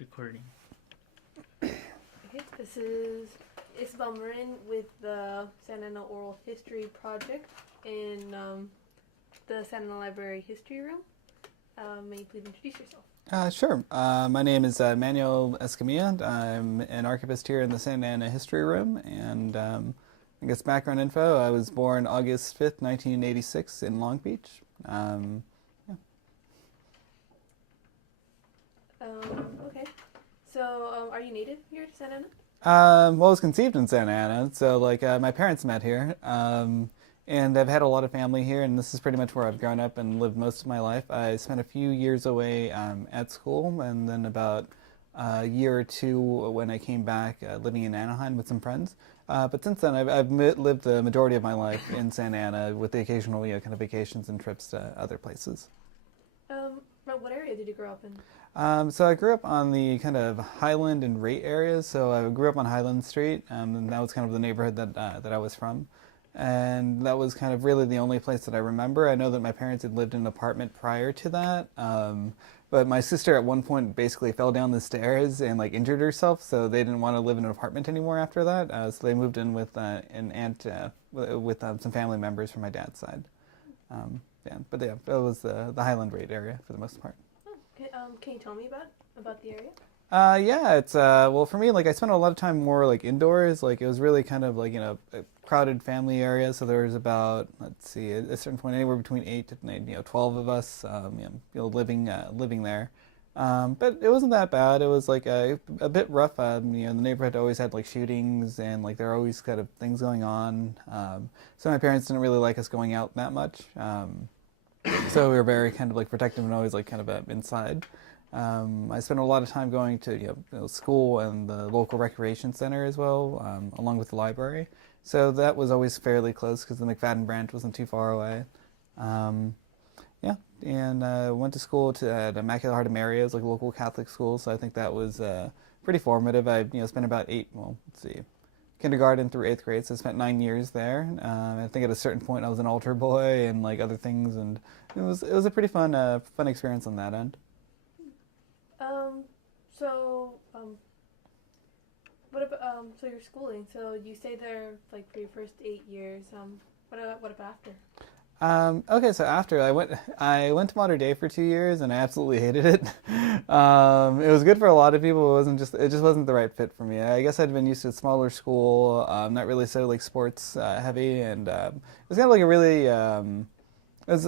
Recording. Okay, this is Isabel Marin with the Santa Ana Oral History Project in the Santa Ana Library History Room. May you please introduce yourself? Sure. My name is Manuel Escamilla. I'm an archivist here in the Santa Ana History Room, and I guess background info, I was born August 5th, 1986 in Long Beach. Okay, so are you native here to Santa Ana? Well, I was conceived in Santa Ana, so my parents met here, and I've had a lot of family here, and this is pretty much where I've grown up and lived most of my life. I spent a few years away at school, and then about a year or two when I came back living in Anaheim with some friends. But since then, I've lived the majority of my life in Santa Ana with the occasional kind of vacations and trips to other places. What area did you grow up in? So I grew up on the kind of Highland and Rate areas. So I grew up on Highland Street, and that was kind of the neighborhood that I was from. And that was kind of really the only place that I remember. I know that my parents had lived in an apartment prior to that. But my sister at one point basically fell down the stairs and injured herself, so they didn't want to live in an apartment anymore after that. So they moved in with an aunt, with some family members from my dad's side. But it was the Highland Rate area for the most part. Okay, can you tell me about the area? Yeah, it's well for me. I spent a lot of time more indoors. It was really kind of a crowded family area. So there was about, let's see, at a certain point anywhere between 8 to 12 of us, living there. But it wasn't that bad. It was a bit rough. The neighborhood always had shootings and there were always kind of things going on. So my parents didn't really like us going out that much. So we were very kind of protective and always kind of inside. I spent a lot of time going to school and the local recreation center as well, along with the library. So that was always fairly close because the McFadden branch wasn't too far away. And went to school at Immaculate Heart of Mary, as local Catholic school. So I think that was pretty formative. I spent about kindergarten through 8th grade, so I spent 9 years there. I think at a certain point I was an altar boy and other things, and it was a pretty fun experience on that end. What about so your schooling? So you stayed there for your first 8 years. What about after? Okay, so after I went to Mater Dei for 2 years and I absolutely hated it. It was good for a lot of people. It just wasn't the right fit for me. I guess I'd been used to a smaller school, not really so sports heavy, and it was kind of a really it was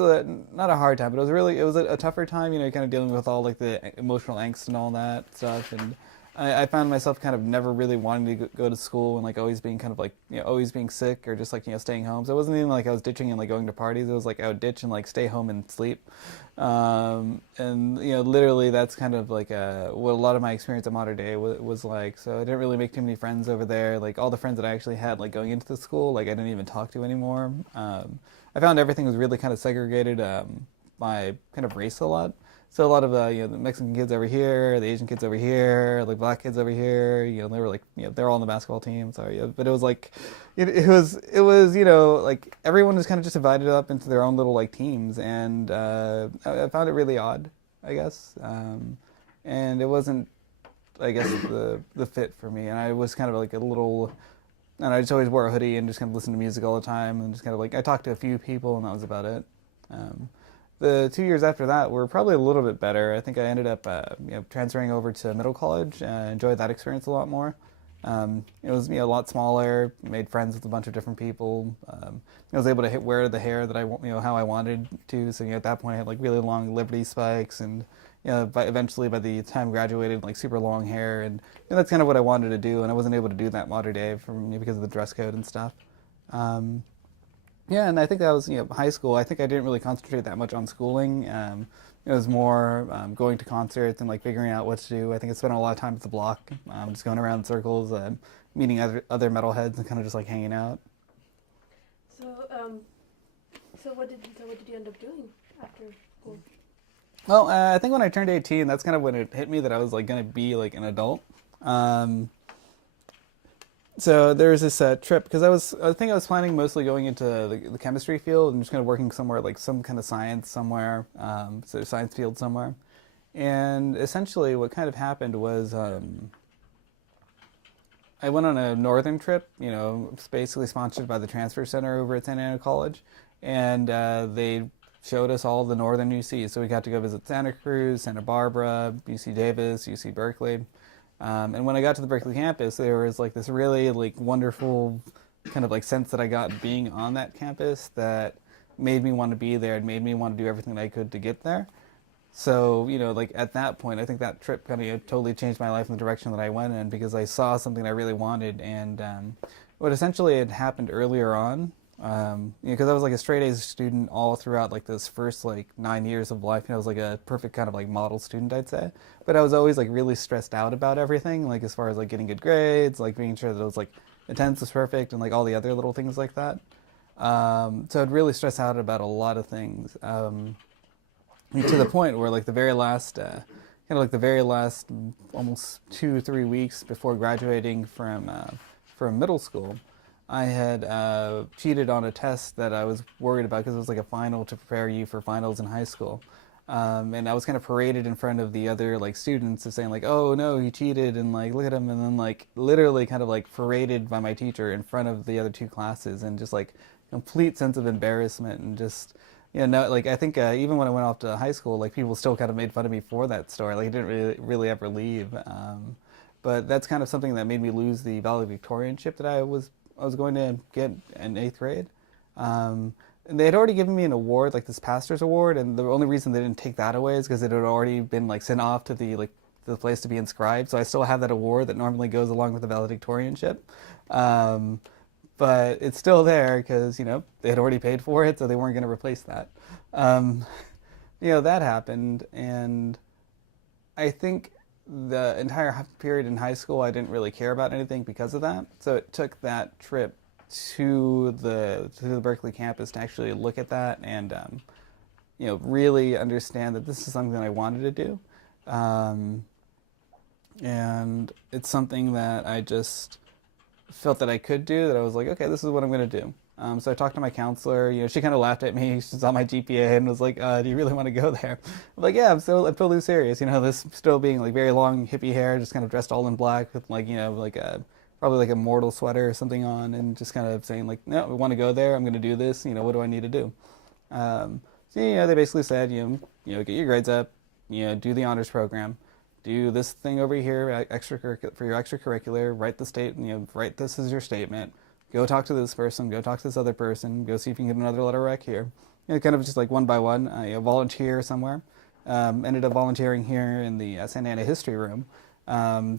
not a hard time, but it was a tougher time. Kind of dealing with all the emotional angst and all that stuff, and I found myself kind of never really wanting to go to school and always being kind of always being sick or just staying home. So it wasn't even I was ditching and going to parties. It was I would ditch and stay home and sleep. And literally that's kind of what a lot of my experience at Mater Dei was like. So I didn't really make too many friends over there. All the friends that I actually had going into the school, I didn't even talk to anymore. I found everything was really kind of segregated by kind of race a lot. So a lot of the Mexican kids over here, the Asian kids over here, black kids over here. They were they're all on the basketball team. Sorry, but it was it was everyone was kind of just divided up into their own little teams, and I found it really odd, I guess. And it wasn't, I guess, the fit for me. And I was kind of a little. And I just always wore a hoodie and just kind of listened to music all the time, and just kind of I talked to a few people, and that was about it. The 2 years after that were probably a little bit better. I think I ended up transferring over to middle college. Enjoyed that experience a lot more. It was a lot smaller. Made friends with a bunch of different people. I was able to wear the hair that how I wanted to. So at that point I had really long Liberty spikes, and eventually by the time I graduated, super long hair, and that's kind of what I wanted to do. And I wasn't able to do that Mater Dei because of the dress code and stuff. Yeah, and I think that was high school. I think I didn't really concentrate that much on schooling. It was more going to concerts and figuring out what to do. I think I spent a lot of time at the block, just going around in circles, meeting other metalheads, and kind of just hanging out. So what did you end up doing after school? Well, I think when I turned 18, that's kind of when it hit me that I was going to be an adult. So there was this trip, because I think I was planning mostly going into the chemistry field and just kind of working somewhere, some kind of science somewhere, so science field somewhere. And essentially what kind of happened was I went on a northern trip, it's basically sponsored by the Transfer Center over at Santa Ana College, and they showed us all the northern UCs. So we got to go visit Santa Cruz, Santa Barbara, UC Davis, UC Berkeley. And when I got to the Berkeley campus, there was like this really like wonderful kind of like sense that I got being on that campus that made me want to be there and made me want to do everything I could to get there. So, like at that point, I think that trip kind of totally changed my life in the direction that I went in because I saw something I really wanted. And what essentially had happened earlier on, because I was like a straight A's student all throughout like those first like 9 years of life. I was like a perfect kind of like model student, I'd say. But I was always like really stressed out about everything, like as far as like getting good grades, like making sure that it was like attendance was perfect and like all the other little things like that. So I'd really stress out about a lot of things. To the point where like the very last almost 2-3 weeks before graduating from middle school, I had cheated on a test that I was worried about because it was like a final to prepare you for finals in high school. And I was kind of paraded in front of the other like students of saying like, oh no, he cheated and like look at him, and then like literally kind of like paraded by my teacher in front of the other two classes, and just like complete sense of embarrassment and just no, like I think even when I went off to high school, like people still kind of made fun of me for that story. Like it didn't really ever leave. But that's kind of something that made me lose the valedictorianship that I was going to get in 8th grade. And they had already given me an award, like this pastor's award, and the only reason they didn't take that away is because it had already been like sent off to the place to be inscribed. So I still have that award that normally goes along with the valedictorianship. But it's still there because, they had already paid for it, so they weren't going to replace that. That happened, and I think the entire period in high school, I didn't really care about anything because of that. So it took that trip to the Berkeley campus to actually look at that and, really understand that this is something that I wanted to do. And it's something that I just felt that I could do, that I was like, okay, this is what I'm going to do. So I talked to my counselor. She kind of laughed at me. She saw my GPA and was like, do you really want to go there? I'm like, yeah, I'm totally serious. This still being like very long hippie hair, just kind of dressed all in black with like, probably like a mortal sweater or something on, and just kind of saying like, no, I want to go there. I'm going to do this. What do I need to do? So, they basically said, get your grades up, do the honors program, do this thing over here, for your extracurricular, write write this as your statement, go talk to this person, go talk to this other person, go see if you can get another letter rec here. Kind of just like one by one. I volunteer somewhere. Ended up volunteering here in the Santa Ana History Room,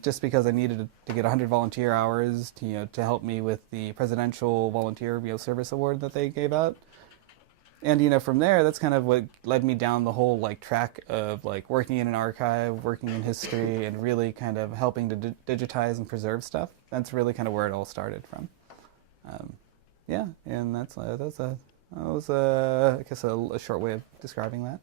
just because I needed to get 100 volunteer hours to help me with the Presidential Volunteer Service Award that they gave out. And, from there, that's kind of what led me down the whole, like, track of, like, working in an archive, working in history, and really kind of helping to digitize and preserve stuff. That's really kind of where it all started from. And that was I guess, a short way of describing that.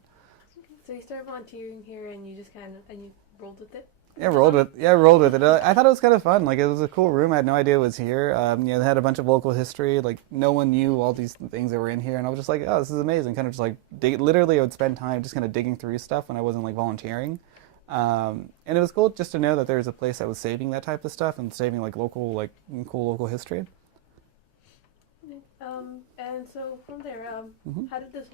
So you started volunteering here, and you just and you rolled with it? Rolled with it. I thought it was kind of fun. Like, it was a cool room. I had no idea it was here. They had a bunch of local history. Like, no one knew all these things that were in here, and I was just like, oh, this is amazing. Kind of just like literally, I would spend time just kind of digging through stuff when I wasn't like volunteering. And it was cool just to know that there was a place that was saving that type of stuff and saving like local, like cool local history. And so from there, how did the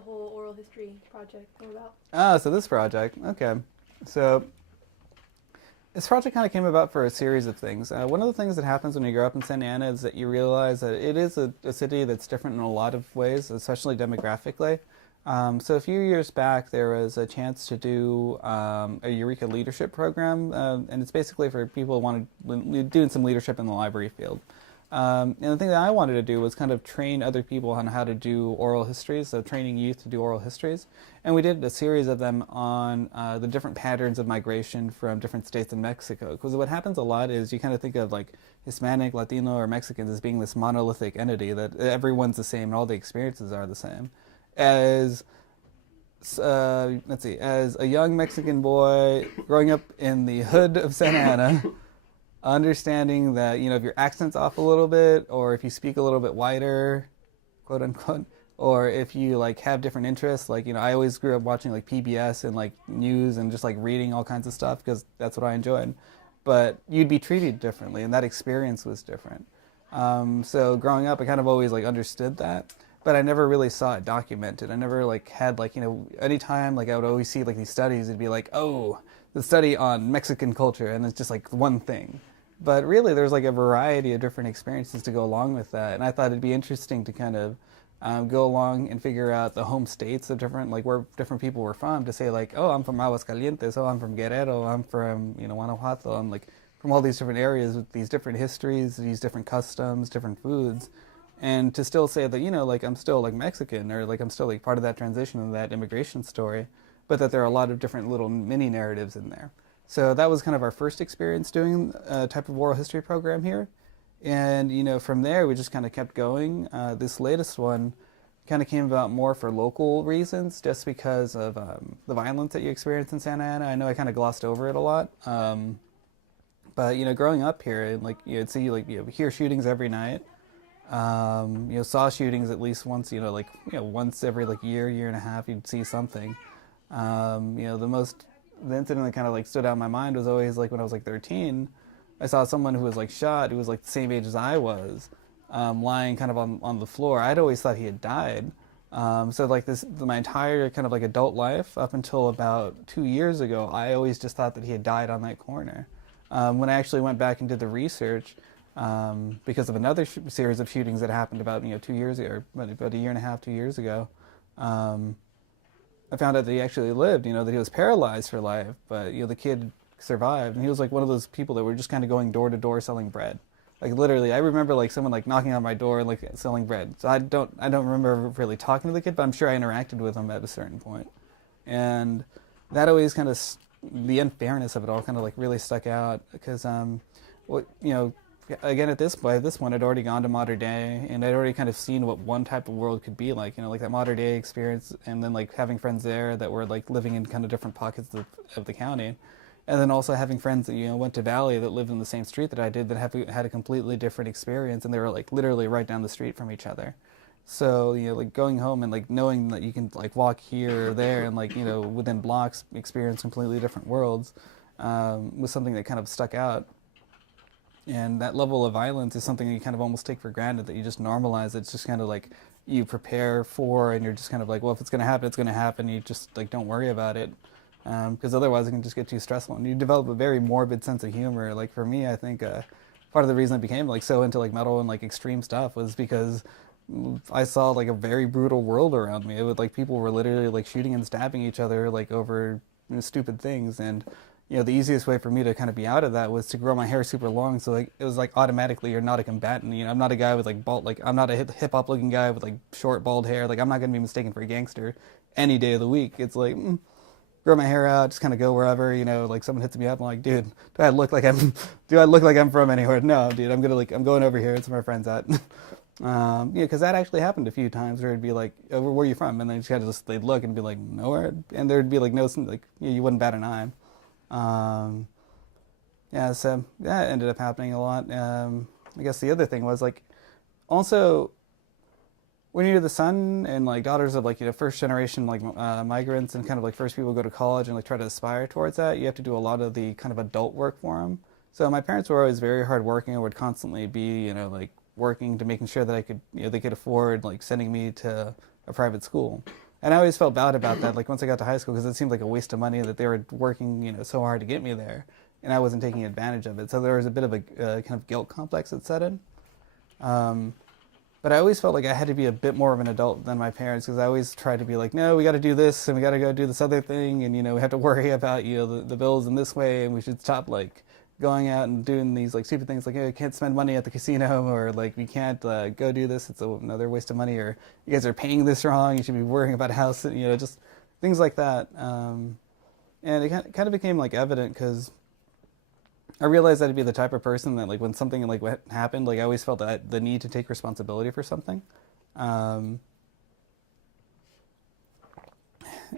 whole oral history project come about? So this project, okay. So this project kind of came about for a series of things. One of the things that happens when you grow up in Santa Ana is that you realize that it is a city that's different in a lot of ways, especially demographically. So a few years back, there was a chance to do a Eureka Leadership Program, and it's basically for people who want to do some leadership in the library field. And the thing that I wanted to do was kind of train other people on how to do oral histories, so training youth to do oral histories. And we did a series of them on the different patterns of migration from different states in Mexico. Because what happens a lot is you kind of think of like Hispanic, Latino, or Mexicans as being this monolithic entity that everyone's the same and all the experiences are the same. As a young Mexican boy growing up in the hood of Santa Ana, understanding that, if your accent's off a little bit, or if you speak a little bit whiter, quote unquote, or if you like have different interests. Like, I always grew up watching like PBS and like news and just like reading all kinds of stuff because that's what I enjoyed. But you'd be treated differently, and that experience was different. So growing up, I kind of always like understood that, but I never really saw it documented. I never like had like, anytime like I would always see like these studies, it'd be like, oh, the study on Mexican culture, and it's just like one thing. But really, there's like a variety of different experiences to go along with that, and I thought it'd be interesting to kind of go along and figure out the home states of different, like where different people were from, to say like, oh, I'm from Aguascalientes, oh, I'm from Guerrero, I'm from, Guanajuato, I'm like from all these different areas with these different histories, these different customs, different foods, and to still say that, like I'm still like Mexican, or like I'm still like part of that transition and that immigration story, but that there are a lot of different little mini narratives in there. So that was kind of our first experience doing a type of oral history program here. And, from there, we just kind of kept going. This latest one kind of came about more for local reasons, just because of the violence that you experience in Santa Ana. I know I kind of glossed over it a lot. But, growing up here, and like, you'd see, like, hear shootings every night. Saw shootings at least once, once every, like, year and a half, you'd see something. The incident that kind of, like, stood out in my mind was always, like, when I was, like, 13, I saw someone who was like shot, who was like the same age as I was, lying kind of on the floor. I'd always thought he had died. So like my entire kind of like adult life up until about 2 years ago, I always just thought that he had died on that corner. When I actually went back and did the research, because of another series of shootings that happened about 2 years ago, or about a year and a half, 2 years ago, I found out that he actually lived. That he was paralyzed for life, but the kid survived, and he was like one of those people that were just kind of going door to door selling bread. Like literally, I remember like someone like knocking on my door and like selling bread. So I don't remember really talking to the kid, but I'm sure I interacted with him at a certain point. And that always kind of the unfairness of it all kind of like really stuck out, because again at this point I'd already gone to modern day, and I'd already kind of seen what one type of world could be like, like that modern day experience, and then like having friends there that were like living in kind of different pockets of the county. And then also having friends that, went to Valley, that lived in the same street that I did, that had a completely different experience, and they were like literally right down the street from each other. So, like going home and like knowing that you can like walk here or there and like, within blocks experience completely different worlds, was something that kind of stuck out. And that level of violence is something you kind of almost take for granted, that you just normalize. It's just kind of like you prepare for, and you're just kind of like, well, if it's going to happen, it's going to happen. You just like don't worry about it. Because otherwise it can just get too stressful, and you develop a very morbid sense of humor. Like for me, I think part of the reason I became like so into like metal and like extreme stuff was because I saw like a very brutal world around me. It was like people were literally like shooting and stabbing each other like over stupid things, and the easiest way for me to kind of be out of that was to grow my hair super long. So like it was like automatically you're not a combatant. I'm not a guy with like bald, like I'm not a hip hop looking guy with like short bald hair. Like I'm not gonna be mistaken for a gangster any day of the week. It's like. Grow my hair out, just kind of go wherever, like someone hits me up, I'm like, dude, do I look like I'm from anywhere? No, dude, I'm going over here, it's where my friend's at. Because that actually happened a few times where it'd be like, oh, where are you from? And then they'd look and be like, nowhere, and there'd be like no, like, you wouldn't bat an eye. So that ended up happening a lot. I guess the other thing was like, also, when you're the son and like daughters of like first generation like migrants, and kind of like first people go to college and like try to aspire towards that, you have to do a lot of the kind of adult work for them. So my parents were always very hardworking and would constantly be like working to making sure that I could they could afford like sending me to a private school. And I always felt bad about that. Like once I got to high school, because it seemed like a waste of money that they were working so hard to get me there, and I wasn't taking advantage of it. So there was a bit of a kind of guilt complex that set in. But I always felt like I had to be a bit more of an adult than my parents, because I always tried to be like, no, we got to do this, and we got to go do this other thing, and we have to worry about the bills in this way, and we should stop like going out and doing these like stupid things, like, hey, I can't spend money at the casino, or like we can't go do this, it's another waste of money, or you guys are paying this wrong, you should be worrying about a house, just things like that. And it kind of became like evident, because I realized that I'd be the type of person that, like, when something like what happened, like I always felt that the need to take responsibility for something. I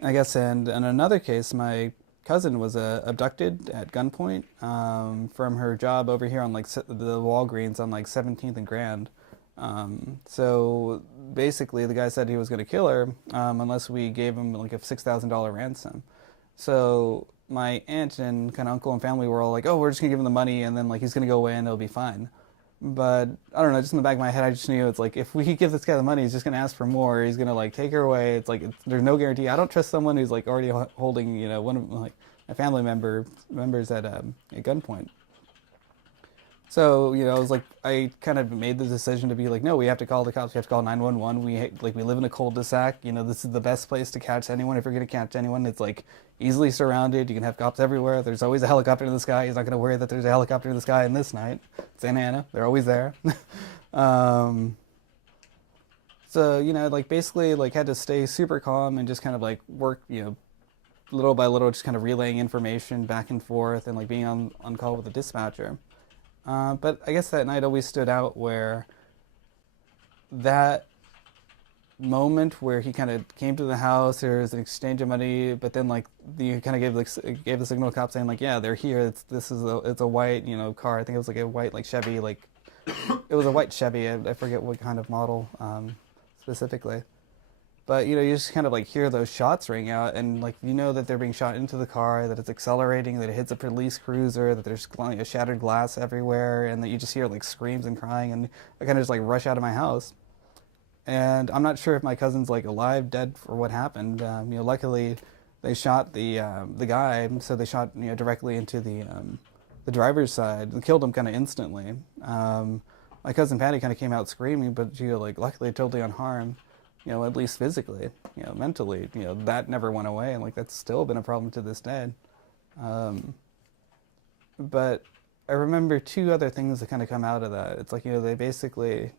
guess, and in another case, my cousin was abducted at gunpoint from her job over here on like the Walgreens on like 17th and Grand. So basically, the guy said he was going to kill her unless we gave him like a $6,000 ransom. So my aunt and kind of uncle and family were all like, "Oh, we're just gonna give him the money, and then like he's gonna go away and it'll be fine." But I don't know, just in the back of my head, I just knew it's like if we give this guy the money, he's just gonna ask for more. He's gonna like take her away. It's like there's no guarantee. I don't trust someone who's like already holding one of like my family members at gunpoint. So, I was like, I kind of made the decision to be like, no, we have to call the cops. We have to call 911. We live in a cul-de-sac. This is the best place to catch anyone. If you're going to catch anyone, it's like easily surrounded. You can have cops everywhere. There's always a helicopter in the sky. He's not going to worry that there's a helicopter in the sky in this night. Santa Ana, they're always there. um, so, like basically like had to stay super calm and just kind of like work, little by little, just kind of relaying information back and forth and like being on call with the dispatcher. But I guess that night always stood out where that moment where he kind of came to the house, there was an exchange of money, but then like you kind of gave the signal to cops saying like, yeah, they're here. It's a white car. I think it was like a white like Chevy, like it was a white Chevy. I forget what kind of model specifically. But you just kind of like hear those shots ring out, and like that they're being shot into the car, that it's accelerating, that it hits a police cruiser, that there's a shattered glass everywhere, and that you just hear like screams and crying, and I kind of just like rush out of my house. And I'm not sure if my cousin's like alive, dead, or what happened. Luckily they shot the guy, so they shot directly into the driver's side and killed him kind of instantly. My cousin Patty kind of came out screaming, but she like luckily totally unharmed. At least physically, mentally, that never went away, and like that's still been a problem to this day. But I remember two other things that kind of come out of that. It's like, they basically,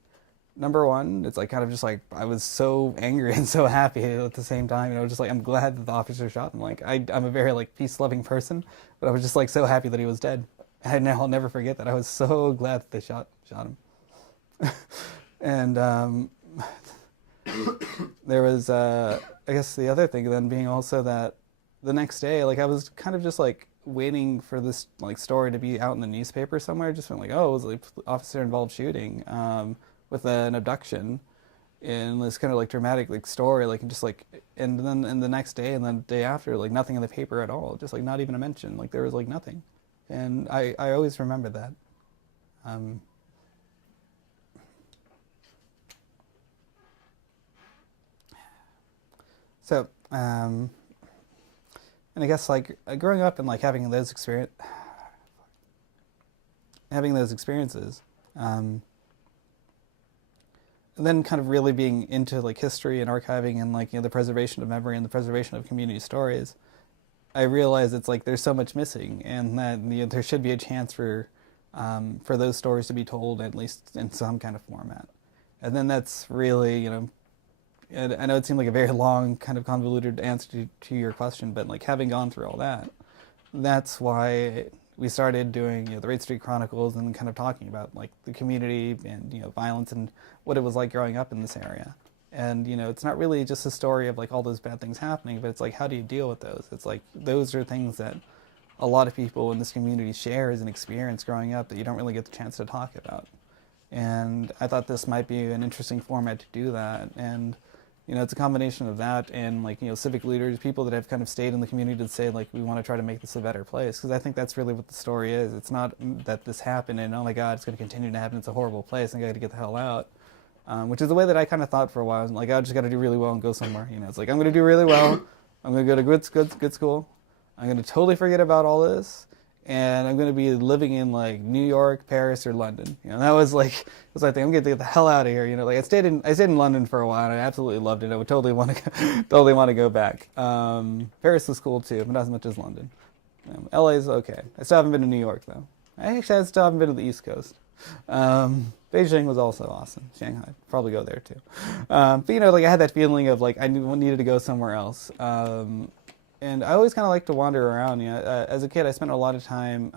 number one, it's like kind of just like I was so angry and so happy at the same time. Just like I'm glad that the officer shot him. Like I'm a very like peace-loving person, but I was just like so happy that he was dead. And now I'll never forget that. I was so glad that they shot him. And there was, I guess the other thing then being also that the next day, like I was kind of just like waiting for this like story to be out in the newspaper somewhere. Just been like, oh, it was like officer involved shooting with an abduction in this kind of like dramatic like story, like and just like, and then in the next day and then the day after, like nothing in the paper at all, just like not even a mention, like there was like nothing, and I always remember that. So, and I guess like growing up and like having those experiences, and then kind of really being into like history and archiving and like the preservation of memory and the preservation of community stories, I realized it's like there's so much missing, and that there should be a chance for those stories to be told at least in some kind of format, and then that's really I know it seemed like a very long, kind of convoluted answer to your question, but like having gone through all that, that's why we started doing the Raid Street Chronicles and kind of talking about like the community and violence and what it was like growing up in this area. And it's not really just a story of like all those bad things happening, but it's like how do you deal with those? It's like those are things that a lot of people in this community share as an experience growing up that you don't really get the chance to talk about. And I thought this might be an interesting format to do that. And it's a combination of that and like civic leaders, people that have kind of stayed in the community to say like we want to try to make this a better place, because I think that's really what the story is. It's not that this happened and oh my god it's going to continue to happen, it's a horrible place and I got to get the hell out, which is the way that I kind of thought for a while. Like I just got to do really well and go somewhere. It's like I'm going to do really well, I'm going to go to good school, I'm going to totally forget about all this, and I'm going to be living in like New York, Paris, or London. That was like, I'm going to get the hell out of here. Like I stayed in London for a while and I absolutely loved it. I would totally want to go back. Paris was cool too, but not as much as London. LA is okay. I still haven't been to New York though. I still haven't been to the East Coast. Beijing was also awesome. Shanghai, probably go there too. But like I had that feeling of like I needed to go somewhere else. And I always kind of like to wander around. As a kid, I spent a lot of time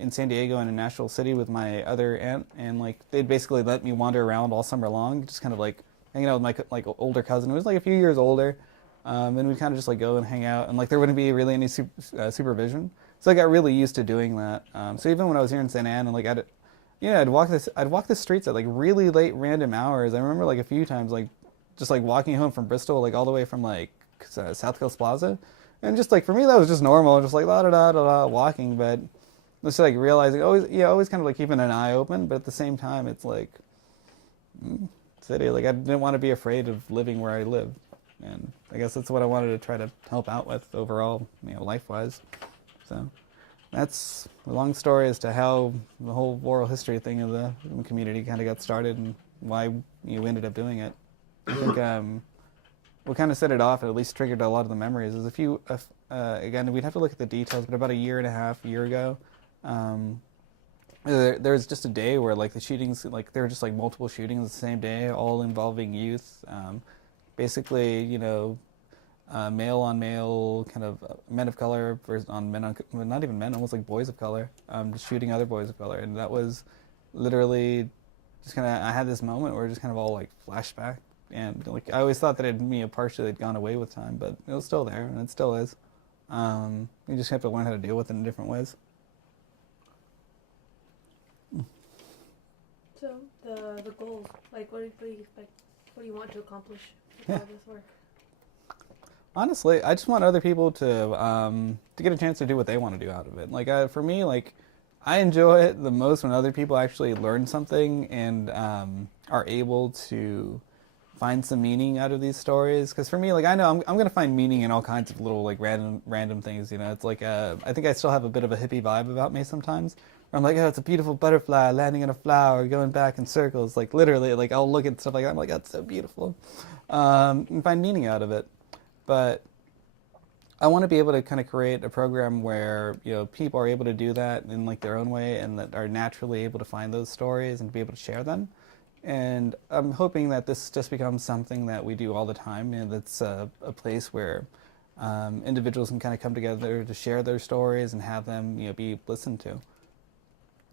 in San Diego and in Nashville City with my other aunt, and like they'd basically let me wander around all summer long, just kind of like hanging out with my older cousin who was like a few years older, and we'd kind of just like go and hang out, and like there wouldn't be really any supervision, so I got really used to doing that. So even when I was here in Santa Ana, like yeah, I'd walk the streets at like really late random hours. I remember like a few times like just like walking home from Bristol, like all the way from like South Coast Plaza, and just like for me that was just normal, just like la da da da da walking. But just like realizing always kind of like keeping an eye open, but at the same time it's like city. Like I didn't want to be afraid of living where I live, and I guess that's what I wanted to try to help out with overall, life wise. So that's a long story as to how the whole oral history thing of the community kind of got started and why we ended up doing it. I think what kind of set it off, and at least triggered a lot of the memories, is again, we'd have to look at the details, but about a year and a half, year ago, there was just a day where like the shootings, like there were just like multiple shootings the same day, all involving youth. Basically, male on male, kind of men of color versus on men on, well, not even men, almost like boys of color, just shooting other boys of color, and that was literally just kind of. I had this moment where it just kind of all like flashback, and like I always thought that partially had gone away with time, but it was still there, and it still is. You just have to learn how to deal with it in different ways. So the goals, like what do you expect? What do you want to accomplish with all this work? Honestly, I just want other people to get a chance to do what they want to do out of it. Like for me, like I enjoy it the most when other people actually learn something and are able to find some meaning out of these stories. Because for me, like I know I'm gonna find meaning in all kinds of little like random things. It's like I think I still have a bit of a hippie vibe about me sometimes. Where I'm like, oh, it's a beautiful butterfly landing in a flower, going back in circles. Like literally, like I'll look at stuff like that. I'm like, that's so beautiful, and find meaning out of it. But I want to be able to kind of create a program where people are able to do that in like their own way, and that are naturally able to find those stories and be able to share them. And I'm hoping that this just becomes something that we do all the time, and that's a place where individuals can kind of come together to share their stories and have them be listened to.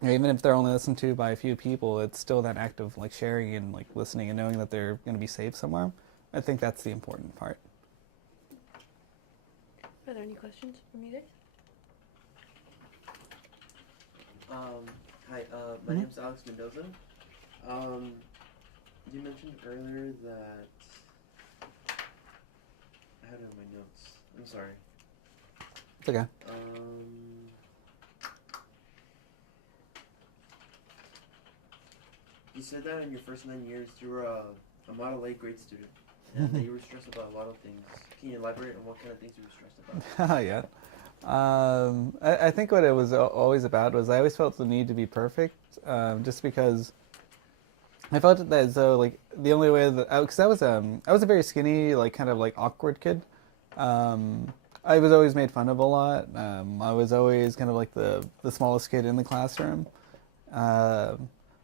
Even if they're only listened to by a few people, it's still that act of like sharing and like listening and knowing that they're going to be safe somewhere. I think that's the important part. Are there any questions from you guys? Hi, my name's Alex Mendoza. You mentioned earlier that I had it in my notes. I'm sorry. It's okay. You said that in your first 9 years you were a Model A grade student, and that you were stressed about a lot of things. Can you elaborate on what kind of things you were stressed about? Yeah. I think what it was always about was I always felt the need to be perfect, just because I felt that as though like the only way that because I was a very skinny, like kind of like awkward kid. I was always made fun of a lot. I was always kind of like the smallest kid in the classroom.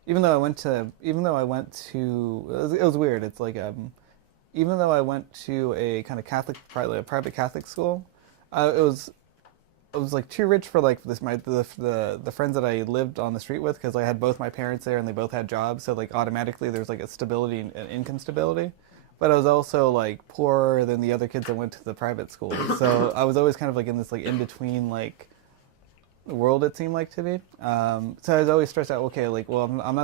Even though I went to, it was weird. It's like even though I went to a kind of private Catholic school, it was like too rich for like the friends that I lived on the street with, because I had both my parents there and they both had jobs, so like automatically there's like a stability and income stability. But I was also like poorer than the other kids that went to the private school, so I was always kind of like in this like in between like world, it seemed like to me. So I was always stressed out. Okay, like well I'm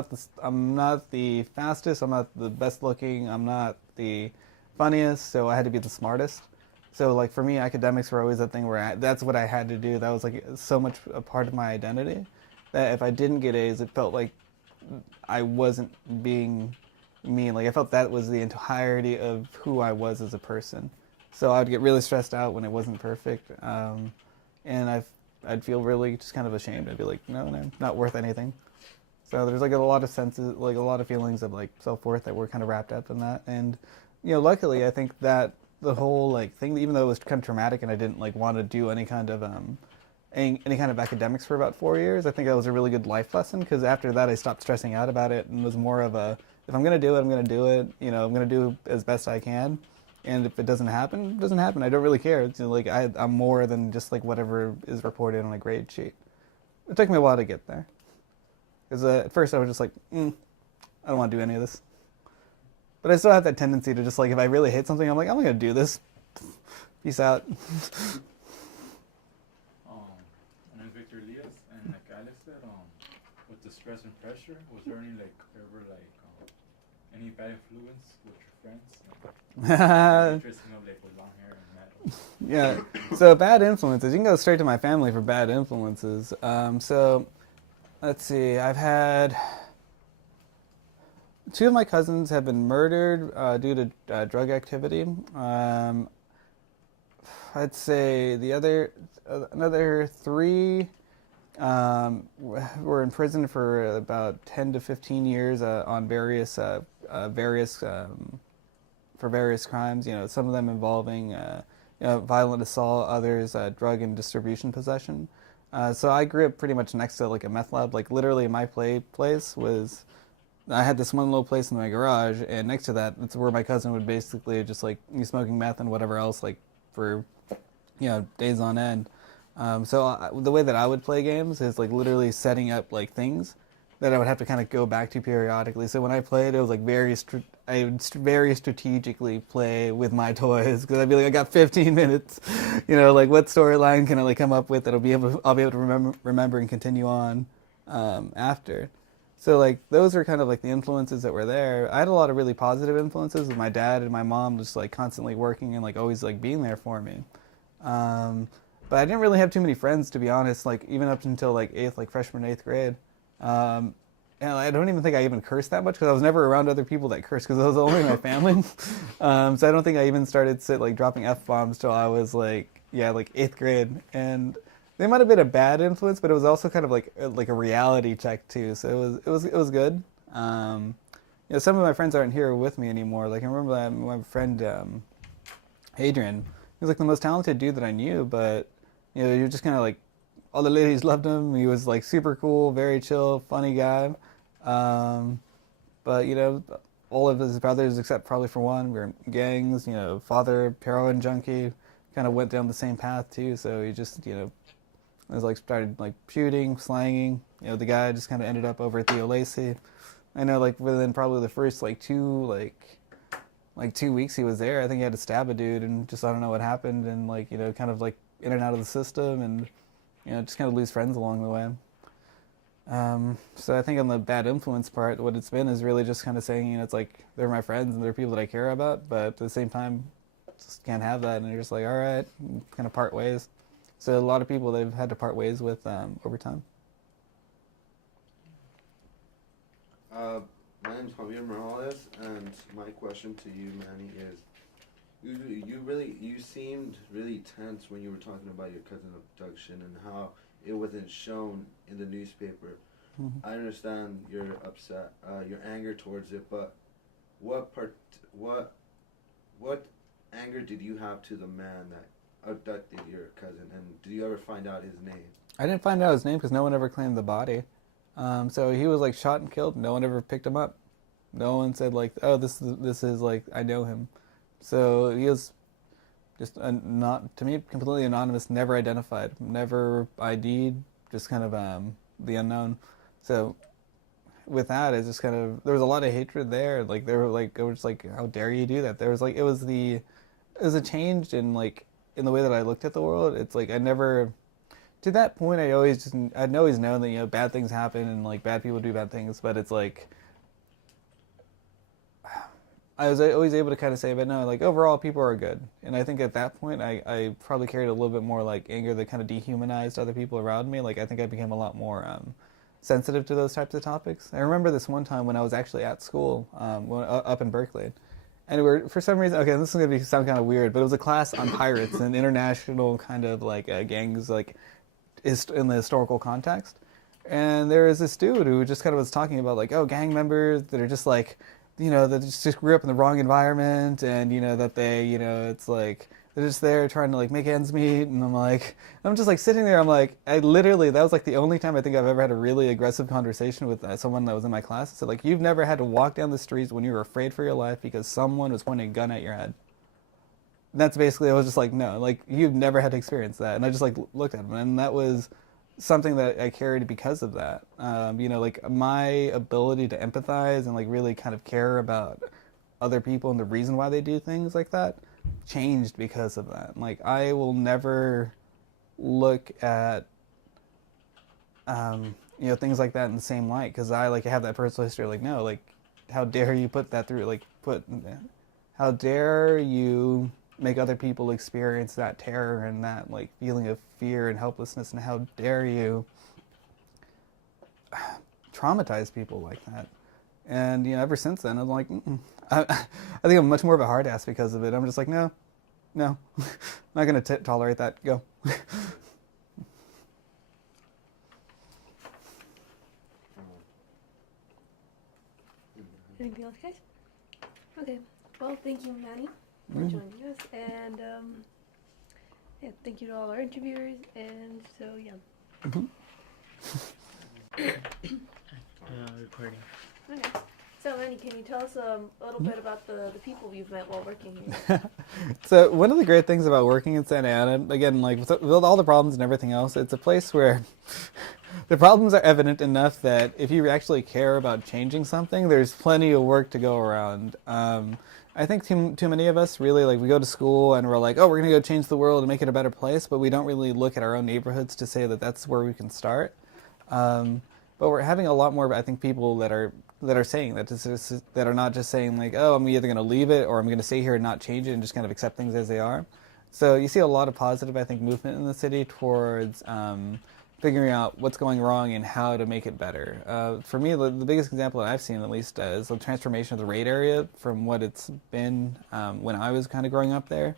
not the fastest, I'm not the best looking, I'm not the funniest, so I had to be the smartest. So like for me, academics were always that thing where that's what I had to do. That was like so much a part of my identity that if I didn't get A's, it felt like I wasn't being me. Like I felt that was the entirety of who I was as a person. So I'd get really stressed out when it wasn't perfect, and I'd feel really just kind of ashamed. I'd be like, no, not worth anything. So there's like a lot of senses, like a lot of feelings of like self-worth that were kind of wrapped up in that. And luckily, I think that the whole like thing, even though it was kind of traumatic and I didn't like want to do any kind of academics for about 4 years, I think that was a really good life lesson, because after that I stopped stressing out about it and was more of a, if I'm going to do it, I'm going to do it. I'm going to do as best I can. And if it doesn't happen, it doesn't happen. I don't really care. It's like I'm more than just like whatever is reported on a grade sheet. It took me a while to get there. Because at first I was just like, I don't want to do any of this. But I still have that tendency to just like, if I really hate something, I'm like, I'm not going to do this. Peace out. My name is Victor Elias, and like Alex said, with the stress and pressure, was there any like ever like any bad influence with your friends? Like, interesting of like with long hair and that. Yeah. So bad influences. You can go straight to my family for bad influences. So let's see. I've had two of my cousins have been murdered due to drug activity. I'd say another three were in prison for about 10 to 15 years on for various crimes. You know, some of them involving violent assault, others drug and distribution possession. So I grew up pretty much next to like a meth lab. Like literally, my place was. I had this one little place in my garage, and next to that, that's where my cousin would basically just like be smoking meth and whatever else, like for days on end. So the way that I would play games is like literally setting up like things that I would have to kind of go back to periodically. So when I played, it was like I would very strategically play with my toys because I'd be like, I got 15 minutes, like what storyline can I like come up with that I'll be able to remember and continue on after. So like those are kind of like the influences that were there. I had a lot of really positive influences with my dad and my mom just like constantly working and like always like being there for me. But I didn't really have too many friends, to be honest, like even up until like freshman, 8th grade. And I don't even think I even cursed that much because I was never around other people that cursed because I was only my family. So I don't think I even started like dropping F-bombs till I was like 8th grade. And they might have been a bad influence, but it was also kind of like a reality check too. So it was good. Some of my friends aren't here with me anymore. Like I remember my friend Adrian. He was like the most talented dude that I knew, but you're just kind of like all the ladies loved him. He was like super cool, very chill, funny guy. But all of his brothers, except probably for one, were in gangs. Father heroin junkie, kind of went down the same path too. So he just was like started like shooting, slanging. The guy just kind of ended up over at Theo Lacey. I know like within probably the first like 2 weeks he was there, I think he had to stab a dude and just I don't know what happened and like kind of like in and out of the system and just kind of lose friends along the way. So I think on the bad influence part, what it's been is really just kind of saying it's like they're my friends and they're people that I care about, but at the same time just can't have that and you're just like all right, kind of part ways. So a lot of people they've had to part ways with over time. My name is Javier Morales, and my question to you, Manny, is you seemed really tense when you were talking about your cousin abduction and how it wasn't shown in the newspaper. Mm-hmm. I understand you're upset, your anger towards it, but what anger did you have to the man that abducted your cousin, and did you ever find out his name? I didn't find out his name because no one ever claimed the body. So he was like shot and killed. No one ever picked him up. No one said like, oh, this is like I know him. So he was just not, to me, completely anonymous, never identified, never ID'd, just kind of the unknown. So with that, it's just kind of, there was a lot of hatred there. Like they were just like, how dare you do that? There was like, it was a change in like in the way that I looked at the world. It's like I never. To that point, I'd always known that bad things happen and like bad people do bad things, but it's like I was always able to kind of say, but no, like overall people are good. And I think at that point, I probably carried a little bit more like anger that kind of dehumanized other people around me. Like I think I became a lot more sensitive to those types of topics. I remember this one time when I was actually at school up in Berkeley. And we were, for some reason, okay, this is going to sound kind of weird, but it was a class on pirates and international kind of like gangs, like is in the historical context. And there was this dude who just kind of was talking about like, oh, gang members that are just like, that just grew up in the wrong environment and, that they, it's like, they're just there trying to like make ends meet. And I'm just like sitting there, I'm like, that was like the only time I think I've ever had a really aggressive conversation with someone that was in my class. So like, you've never had to walk down the streets when you were afraid for your life because someone was pointing a gun at your head. And that's basically, I was just like, no, like you've never had to experience that. And I just like looked at him and that was something that I carried because of that. Like my ability to empathize and like really kind of care about other people and the reason why they do things like that changed because of that. Like I will never look at things like that in the same light, because I like have that personal history. Like, no, like, how dare you put that through? Like, how dare you make other people experience that terror and that like feeling of fear and helplessness, and how dare you traumatize people like that? And ever since then, I'm like, I think I'm much more of a hard ass because of it. I'm just like, no, I'm not gonna tolerate that. Go. Anything else, guys? Okay. Well, thank you, Manny, for joining us, and yeah, thank you to all our interviewers. And so, yeah. Recording. Okay. So, Manny, can you tell us a little bit about the people you've met while working here? So one of the great things about working in Santa Ana, again, like with all the problems and everything else, it's a place where the problems are evident enough that if you actually care about changing something, there's plenty of work to go around. I think too many of us really, like, we go to school and we're like, oh, we're going to go change the world and make it a better place, but we don't really look at our own neighborhoods to say that that's where we can start. But we're having a lot more, I think, people that are saying that, that are not just saying like, oh, I'm either going to leave it or I'm going to stay here and not change it and just kind of accept things as they are. So you see a lot of positive, I think, movement in the city towards figuring out what's going wrong and how to make it better. For me, the biggest example that I've seen, at least, is the transformation of the raid area from what it's been when I was kind of growing up there.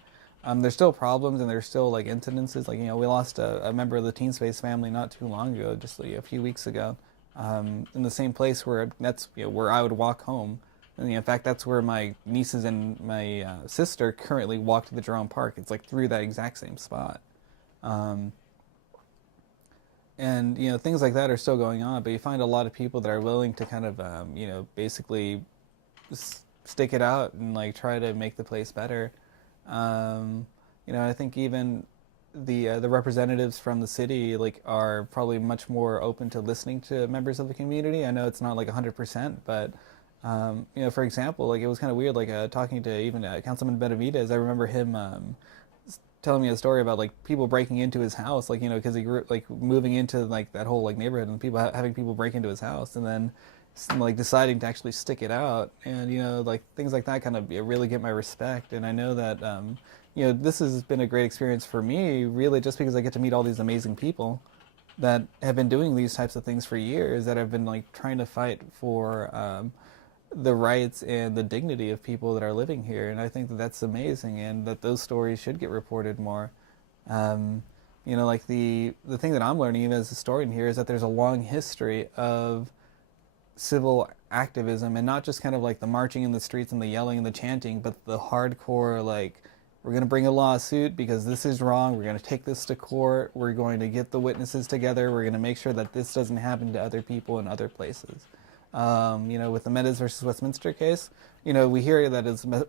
There's still problems and there's still like incidences. Like, we lost a member of the Teen Space family not too long ago, just like, a few weeks ago. In the same place where that's where I would walk home, and in fact that's where my nieces and my sister currently walk to the Jerome Park. It's like through that exact same spot, and things like that are still going on. But you find a lot of people that are willing to kind of basically stick it out and like try to make the place better. I think even the representatives from the city like are probably much more open to listening to members of the community. I know it's not like 100%, but for example, like it was kind of weird, like talking to even Councilman Benavidez. I remember him telling me a story about like people breaking into his house, like because he grew like moving into like that whole like neighborhood and people having people break into his house, and then like deciding to actually stick it out, and like things like that kind of really get my respect. And I know that this has been a great experience for me, really, just because I get to meet all these amazing people that have been doing these types of things for years, that have been like trying to fight for the rights and the dignity of people that are living here. And I think that that's amazing, and that those stories should get reported more. Like the thing that I'm learning even as a historian here is that there's a long history of civil activism, and not just kind of like the marching in the streets and the yelling and the chanting, but the hardcore, like, we're going to bring a lawsuit because this is wrong, we're going to take this to court, we're going to get the witnesses together, we're going to make sure that this doesn't happen to other people in other places. With the Meadows versus Westminster case, we hear that it's the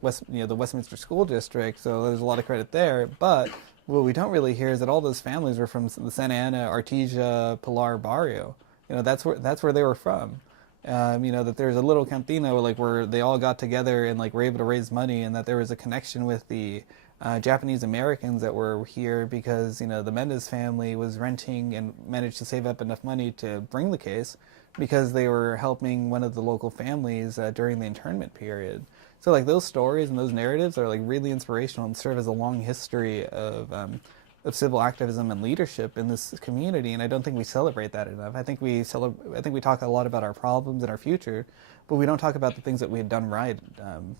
Westminster School District, so there's a lot of credit there, but what we don't really hear is that all those families were from the Santa Ana, Artesia, Pilar barrio. That's where they were from. That there's a little cantina where they all got together and like were able to raise money, and that there was a connection with the Japanese Americans that were here because the Mendez family was renting and managed to save up enough money to bring the case because they were helping one of the local families during the internment period. So like those stories and those narratives are like really inspirational and serve as a long history of civil activism and leadership in this community, and I don't think we celebrate that enough. I think we talk a lot about our problems and our future, but we don't talk about the things that we had done right,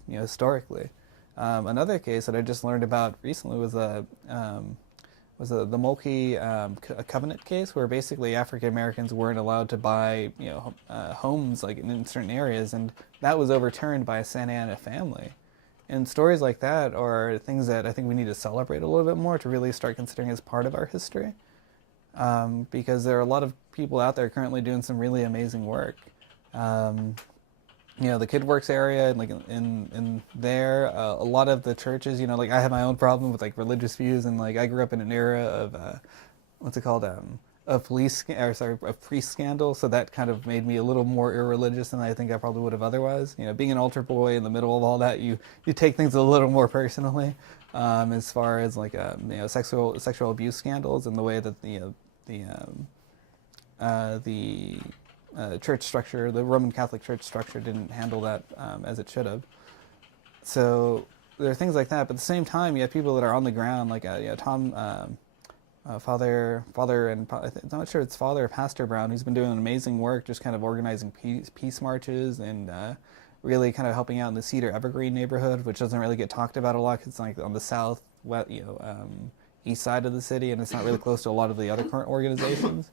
historically. Another case that I just learned about recently was the Mulkey Covenant case, where basically African Americans weren't allowed to buy homes like in certain areas, and that was overturned by a Santa Ana family. And stories like that are things that I think we need to celebrate a little bit more to really start considering as part of our history, because there are a lot of people out there currently doing some really amazing work. The Kid Works area, like in there, a lot of the churches, like I have my own problem with like religious views, and like I grew up in an era of what's it called, of priest scandal, so that kind of made me a little more irreligious than I think I probably would have otherwise. Being an altar boy in the middle of all that, you take things a little more personally, as far as like sexual abuse scandals and the way that the church structure, the Roman Catholic Church structure, didn't handle that as it should have. So there are things like that, but at the same time, you have people that are on the ground, like Tom, Father, and I'm not sure it's Father or Pastor Brown, who's been doing amazing work, just kind of organizing peace marches and really kind of helping out in the Cedar Evergreen neighborhood, which doesn't really get talked about a lot because it's like on the south, east side of the city, and it's not really close to a lot of the other current organizations.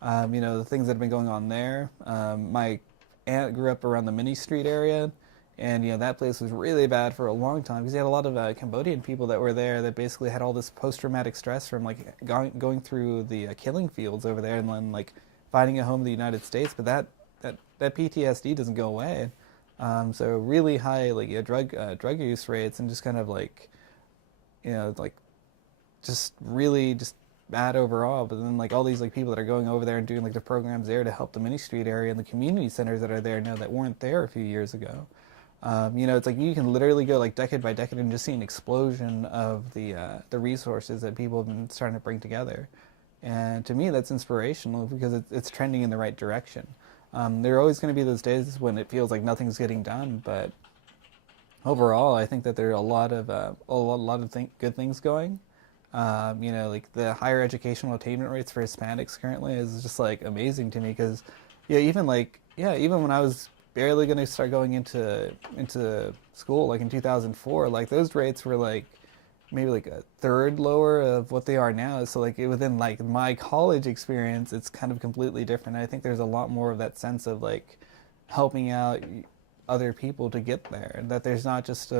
The things that have been going on there. My aunt grew up around the Mini Street area, and that place was really bad for a long time because you had a lot of Cambodian people that were there that basically had all this post-traumatic stress from like going through the killing fields over there and then like finding a home in the United States. But that PTSD doesn't go away. So really high drug use rates and just kind of just really just bad overall. But then like all these like people that are going over there and doing like the programs there to help the Mini Street area and the community centers that are there now that weren't there a few years ago. It's like you can literally go like decade by decade and just see an explosion of the resources that people have been starting to bring together. And to me, that's inspirational because it's trending in the right direction. There are always going to be those days when it feels like nothing's getting done, but overall, I think that there are a lot of good things going. Like the higher educational attainment rates for Hispanics currently is just like amazing to me because, even when I was barely going to start going into school, like in 2004, like those rates were like maybe like a third lower of what they are now. So like within like my college experience, it's kind of completely different. I think there's a lot more of that sense of like helping out other people to get there. That there's not just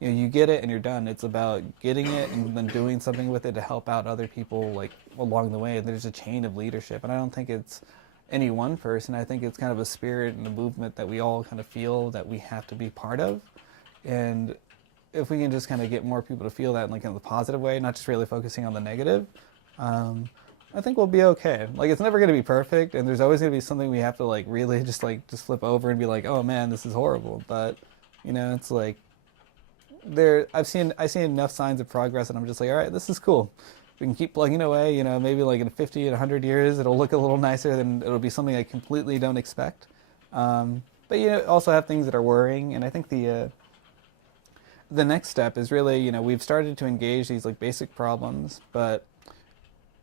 you get it and you're done. It's about getting it and then doing something with it to help out other people like along the way. There's a chain of leadership, and I don't think it's any one person. I think it's kind of a spirit and a movement that we all kind of feel that we have to be part of. And if we can just kind of get more people to feel that like in the positive way, not just really focusing on the negative, I think we'll be okay. Like it's never going to be perfect, and there's always going to be something we have to like really just flip over and be like, oh man, this is horrible. But it's like I see enough signs of progress, and I'm just like, all right, this is cool. We can keep plugging away. Maybe like in 50 and 100 years, it'll look a little nicer. Then it'll be something I completely don't expect. But also have things that are worrying, and I think the next step is really, we've started to engage these like basic problems, but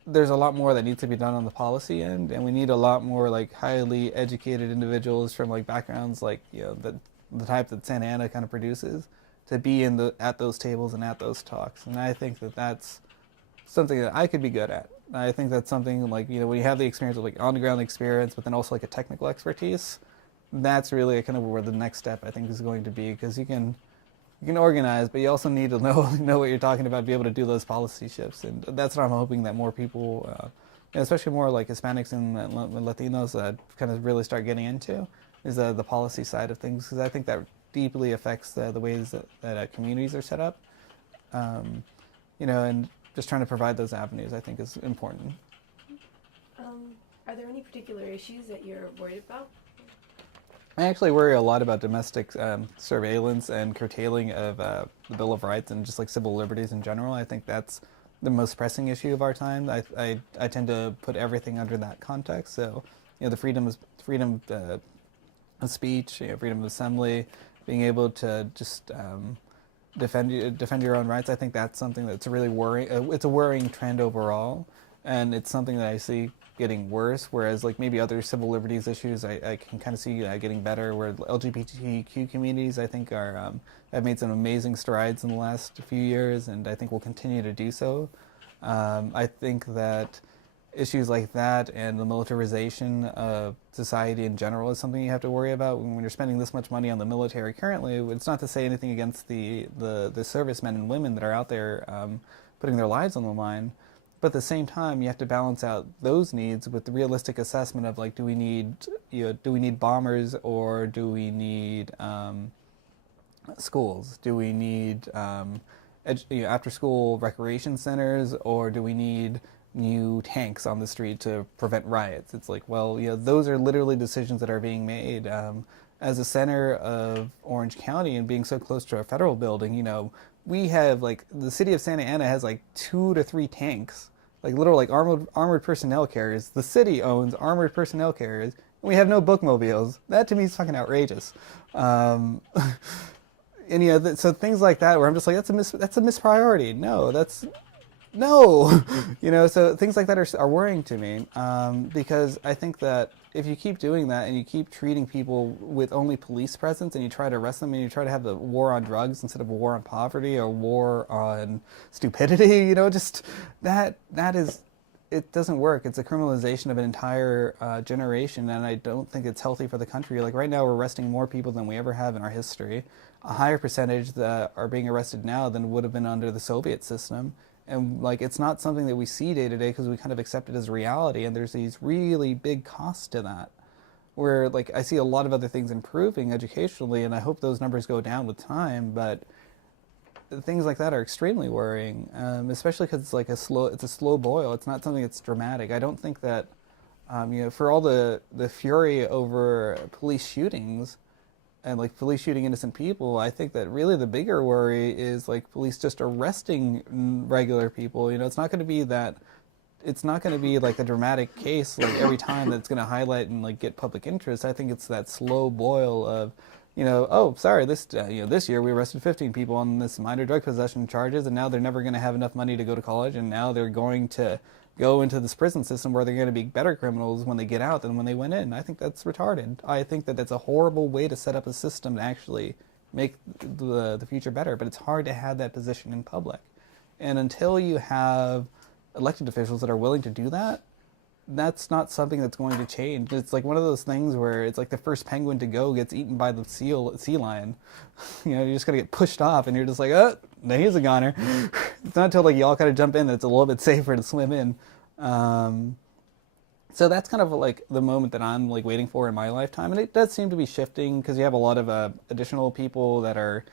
there's a lot more that needs to be done on the policy end, and we need a lot more like highly educated individuals from like backgrounds like the type that Santa Ana kind of produces to be at those tables and at those talks. And I think that that's something that I could be good at. I think that's something like when you have the experience of like on the ground experience, but then also like a technical expertise, that's really kind of where the next step I think is going to be, because you can organize, but you also need to know what you're talking about, be able to do those policy shifts. And that's what I'm hoping that more people, especially more like Hispanics and Latinos, kind of really start getting into, is the policy side of things, because I think that deeply affects the ways that communities are set up. And just trying to provide those avenues, I think, is important. Are there any particular issues that you're worried about? I actually worry a lot about domestic surveillance and curtailing of the Bill of Rights and just like civil liberties in general. I think that's the most pressing issue of our time. I tend to put everything under that context. So, the freedom of speech, freedom of assembly, being able to just defend your own rights. I think that's something that's really worrying. It's a worrying trend overall, and it's something that I see getting worse, whereas like maybe other civil liberties issues I can kind of see getting better, where LGBTQ communities I think are have made some amazing strides in the last few years, and I think will continue to do so. I think that issues like that and the militarization of society in general is something you have to worry about when you're spending this much money on the military currently. It's not to say anything against the servicemen and women that are out there putting their lives on the line, but at the same time you have to balance out those needs with the realistic assessment of like, do we need bombers, or do we need schools? Do we need after school recreation centers, or do we need new tanks on the street to prevent riots? It's like, well, those are literally decisions that are being made. As a center of Orange County and being so close to a federal building, we have like the city of Santa Ana has like 2 to 3 tanks like literal like armored personnel carriers. The city owns armored personnel carriers, and we have no bookmobiles. That to me is fucking outrageous. And so things like that where I'm just like, that's a mispriority. No, so things like that are worrying to me, because I think that if you keep doing that and you keep treating people with only police presence and you try to arrest them and you try to have the war on drugs instead of a war on poverty or war on stupidity, just that is, it doesn't work. It's a criminalization of an entire generation, and I don't think it's healthy for the country. Like right now, we're arresting more people than we ever have in our history, a higher percentage that are being arrested now than would have been under the Soviet system. And like, it's not something that we see day to day because we kind of accept it as reality. And there's these really big costs to that, where like I see a lot of other things improving educationally, and I hope those numbers go down with time. But things like that are extremely worrying, especially because it's like it's a slow boil. It's not something that's dramatic. I don't think that, for all the fury over police shootings, and like police shooting innocent people, I think that really the bigger worry is like police just arresting regular people. It's not going to be that. It's not going to be like a dramatic case like every time that's going to highlight and like get public interest. I think it's that slow boil of, oh, sorry, this year we arrested 15 people on this minor drug possession charges, and now they're never going to have enough money to go to college, and now they're going to go into this prison system where they're going to be better criminals when they get out than when they went in. I think that's retarded. I think that that's a horrible way to set up a system to actually make the future better, but it's hard to have that position in public. And until you have elected officials that are willing to do that, that's not something that's going to change. It's like one of those things where it's like the first penguin to go gets eaten by the sea lion. You're just going to get pushed off, and you're just like, oh, now he's a goner. It's not until like y'all kind of jump in that it's a little bit safer to swim in. So that's kind of like the moment that I'm like waiting for in my lifetime, and it does seem to be shifting because you have a lot of additional people that are,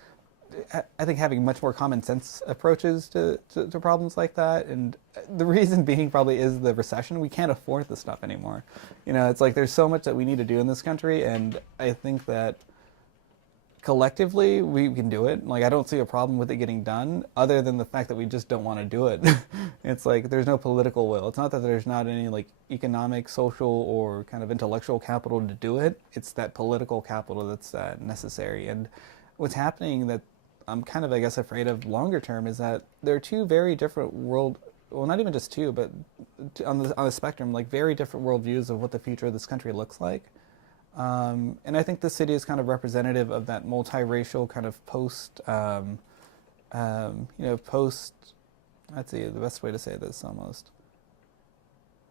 I think, having much more common sense approaches to problems like that. And the reason being probably is the recession. We can't afford this stuff anymore. It's like there's so much that we need to do in this country, and I think that collectively we can do it. Like I don't see a problem with it getting done other than the fact that we just don't want to do it. It's like there's no political will. It's not that there's not any like economic, social, or kind of intellectual capital to do it. It's that political capital that's necessary. And what's happening that I'm kind of, I guess, afraid of longer term is that there are two very different well, not even just two, but on the spectrum, like very different worldviews of what the future of this country looks like. And I think the city is kind of representative of that multiracial kind of let's see, the best way to say this almost.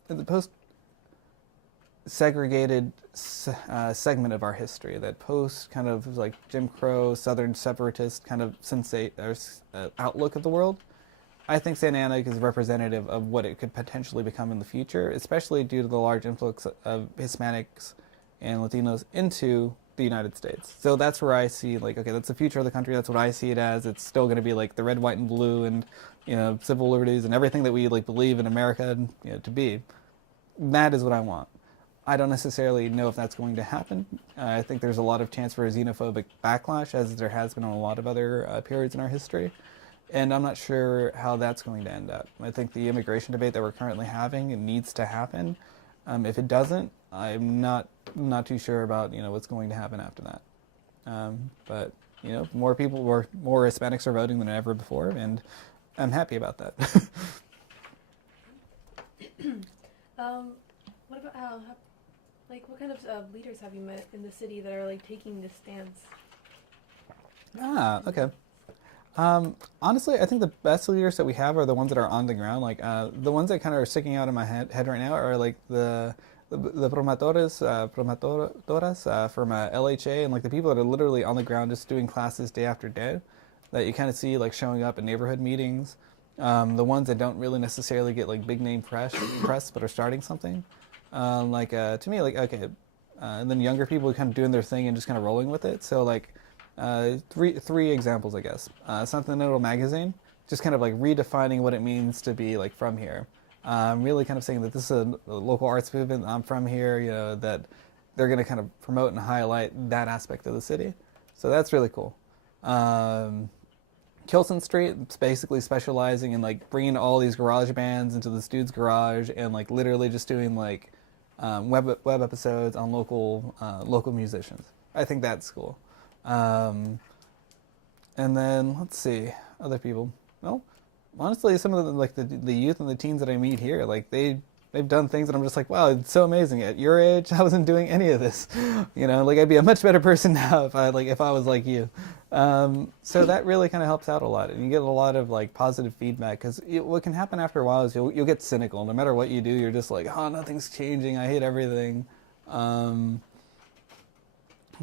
The post-segregated segment of our history, that post kind of like Jim Crow, Southern separatist kind of outlook of the world. I think Santa Ana is representative of what it could potentially become in the future, especially due to the large influx of Hispanics and Latinos into the United States. So that's where I see like, okay, that's the future of the country. That's what I see it as. It's still going to be like the red, white, and blue, and civil liberties and everything that we like believe in America to be. That is what I want. I don't necessarily know if that's going to happen. I think there's a lot of chance for a xenophobic backlash, as there has been on a lot of other periods in our history. And I'm not sure how that's going to end up. I think the immigration debate that we're currently having, it needs to happen. If it doesn't, I'm not too sure about what's going to happen after that. But more people, more Hispanics are voting than ever before, and I'm happy about that. What about what kind of leaders have you met in the city that are like taking this stance? Okay. Honestly, I think the best leaders that we have are the ones that are on the ground. Like the ones that kind of are sticking out in my head right now are like the promotores, promotoras from LHA, and like the people that are literally on the ground just doing classes day after day, that you kind of see like showing up in neighborhood meetings. The ones that don't really necessarily get like big name press but are starting something. To me, like, okay, and then younger people kind of doing their thing and just kind of rolling with it. So like three examples, I guess. Sentinel magazine, just kind of like redefining what it means to be like from here. Really kind of saying that this is a local arts movement. I'm from here, that they're going to kind of promote and highlight that aspect of the city. So that's really cool. Kilson Street. It's basically specializing in like bringing all these garage bands into this dude's garage and like literally just doing like web episodes on local musicians. I think that's cool. And then let's see, other people. Well, honestly, some of the youth and the teens that I meet here, like they've done things that I'm just like, wow, it's so amazing. At your age, I wasn't doing any of this. You know, like I'd be a much better person now if I was like you. So that really kind of helps out a lot, and you get a lot of like positive feedback, because what can happen after a while is you'll get cynical. No matter what you do, you're just like, oh, nothing's changing. I hate everything.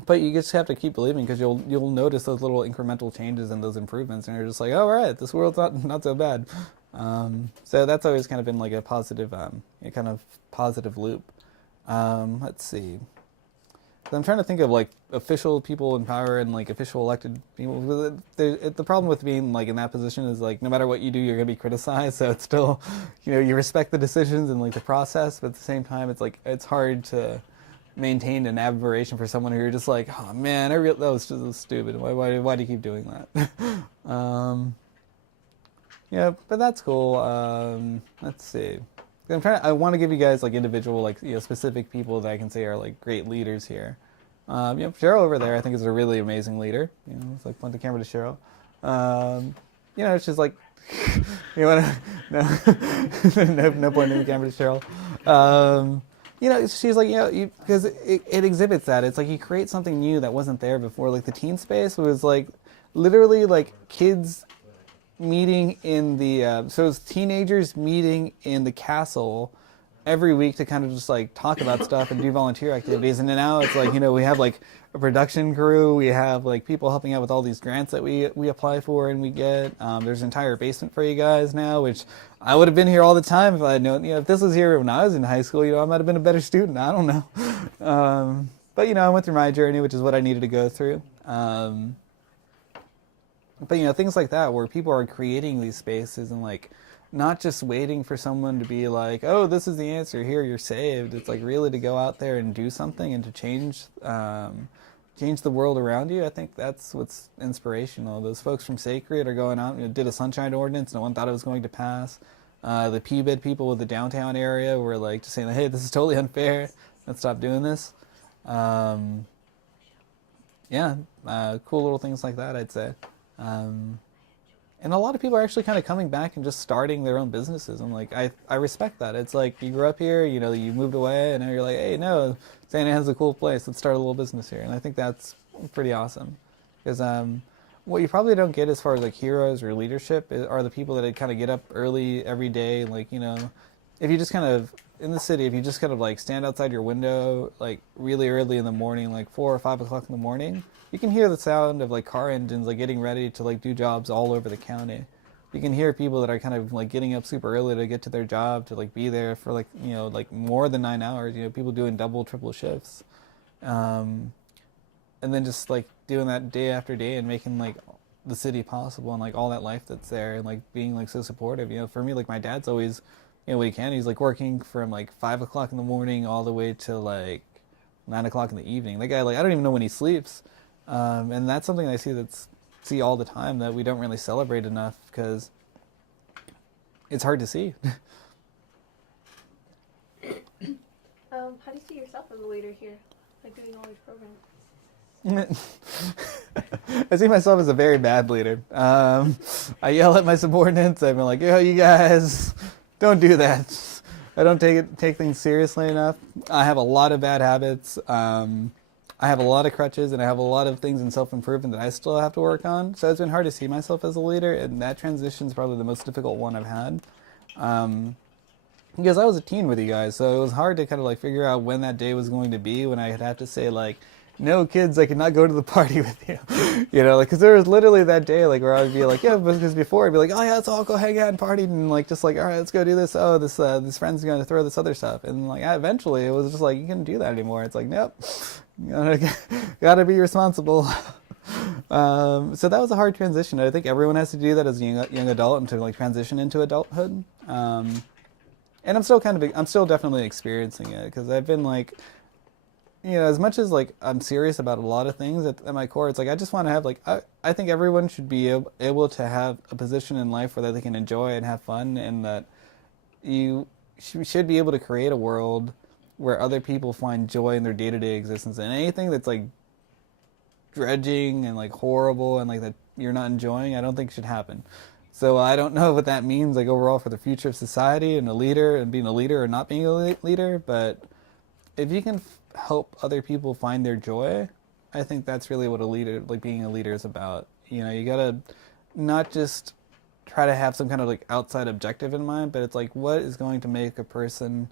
But you just have to keep believing, because you'll notice those little incremental changes and those improvements, and you're just like, oh, all right, this world's not so bad. So that's always kind of been like a positive, kind of positive loop. Let's see. So I'm trying to think of like official people in power and like official elected people. The problem with being like in that position is like no matter what you do, you're gonna be criticized. So it's still, you respect the decisions and like the process, but at the same time, it's like it's hard to maintain an admiration for someone who you're just like, oh man, that was just stupid. Why do you keep doing that? Yeah, but that's cool. Let's see. I want to give you guys like individual, like specific people that I can say are like great leaders here. Cheryl over there, I think, is a really amazing leader. It's like point the camera to Cheryl. She's like, you want to no pointing the camera to Cheryl. She's like, because it exhibits that. It's like you create something new that wasn't there before. Like the teen space was like literally like kids meeting in the so it's teenagers meeting in the castle every week to kind of just like talk about stuff and do volunteer activities. And then now it's like, we have like a production crew, we have like people helping out with all these grants that we apply for and we get. There's an entire basement for you guys now, which I would have been here all the time if I had known. If this was here when I was in high school, I might have been a better student. I don't know. But I went through my journey, which is what I needed to go through. But things like that, where people are creating these spaces and like not just waiting for someone to be like, oh, this is the answer, here, you're saved. It's like really to go out there and do something and to change the world around you. I think that's what's inspirational. Those folks from Sacred are going out and did a sunshine ordinance. No one thought it was going to pass. The PBID people with the downtown area were like just saying, hey, this is totally unfair. Let's stop doing this. Cool little things like that, I'd say. And a lot of people are actually kind of coming back and just starting their own businesses. I'm like, I respect that. It's like you grew up here, you moved away, and now you're like, hey, no, Santa Ana's a cool place. Let's start a little business here. And I think that's pretty awesome. Because what you probably don't get as far as like heroes or leadership are the people that kind of get up early every day. Like, if you just kind of, in the city, if you just kind of like stand outside your window, like really early in the morning, like 4 or 5 o'clock in the morning, you can hear the sound of like car engines like getting ready to like do jobs all over the county. You can hear people that are kind of like getting up super early to get to their job, to like be there for like, like more than 9 hours, people doing double, triple shifts. And then just like doing that day after day and making like the city possible and like all that life that's there and like being like so supportive. For me, like my dad's always, what he can, he's like working from like 5 o'clock in the morning all the way to like 9 o'clock in the evening. That guy, like, I don't even know when he sleeps. And that's something I see all the time that we don't really celebrate enough because it's hard to see. How do you see yourself as a leader here, like doing all these programs? I see myself as a very bad leader. I yell at my subordinates. I've been like, yo, you guys, don't do that. I don't take things seriously enough. I have a lot of bad habits. I have a lot of crutches, and I have a lot of things in self-improvement that I still have to work on. So it's been hard to see myself as a leader, and that transition is probably the most difficult one I've had. Because I was a teen with you guys, so it was hard to kind of like figure out when that day was going to be, when I'd have to say like, no kids, I cannot go to the party with you. Because there was literally that day like where I would be like, yeah, because before I'd be like, oh yeah, let's all go hang out and party, and like just like, all right, let's go do this. Oh, this friend's going to throw this other stuff, and like eventually it was just like, you can't do that anymore. It's like, nope, gotta be responsible. So that was a hard transition. I think everyone has to do that as a young adult and to like transition into adulthood. And I'm still definitely experiencing it because I've been like, as much as like I'm serious about a lot of things, at my core, it's like I just want to have like I think everyone should be able to have a position in life where they can enjoy and have fun, and that you should be able to create a world where other people find joy in their day-to-day existence, and anything that's like dredging and like horrible and like that you're not enjoying, I don't think should happen. So I don't know what that means like overall for the future of society and a leader and being a leader or not being a leader, but if you can help other people find their joy, I think that's really what a leader, like being a leader, is about. You gotta not just try to have some kind of like outside objective in mind, but it's like what is going to make a person